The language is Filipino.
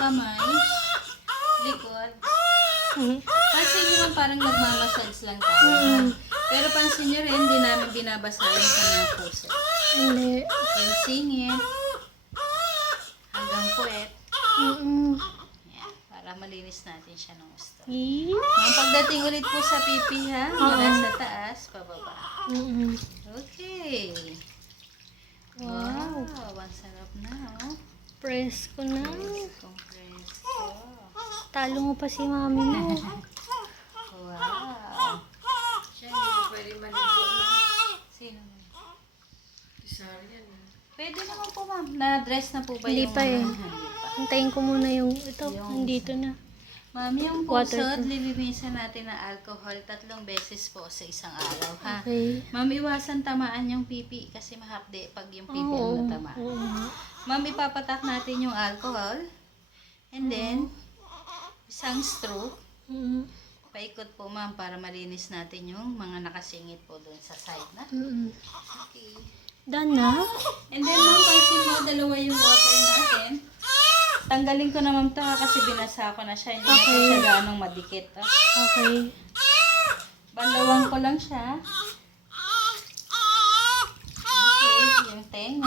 kamay, likod. Pansin nyo naman parang nagmamassage lang tayo. Ha? Pero pansin nyo rin, hindi namin binabasa yung kanyang puso. Hindi. Yung singit, hanggang puwet. Yan, para malinis natin siya ng gusto. Ang pagdating ulit po sa pipi ha, mula sa taas, pababa. Okay. Wow, ang sarap na oh. Press ko na. Compress. Talo mo pa si mami mo. Wow. Siya hindi ko pwede maligo na. Sino? Cesarean. Pwede naman po ma'am. Na-dress na po ba Hindi yung... pa eh. Hindi pa. Antayin ko muna yung ito. Nandito na. Ma'am, yung Water. pusod, lilinisan natin ng alcohol 3 beses po sa isang araw, ha? Okay. Ma'am, iwasan tamaan yung pipi kasi mahapde pag yung pipi ang natamaan. Oo. Ma'am, ipapatak natin yung alcohol. And then, isang straw. Paikot po ma'am para malinis natin yung mga nakasingit po doon sa side na. Okay. Done na? And then ma'am, pansin mo, dalawa yung water natin. Tanggalin ko na ma'am to ha, kasi binasa ko na siya. Hindi na po siya ganong madikit. Ha? Okay. Bandawang ko lang siya. Okay, yung tenga.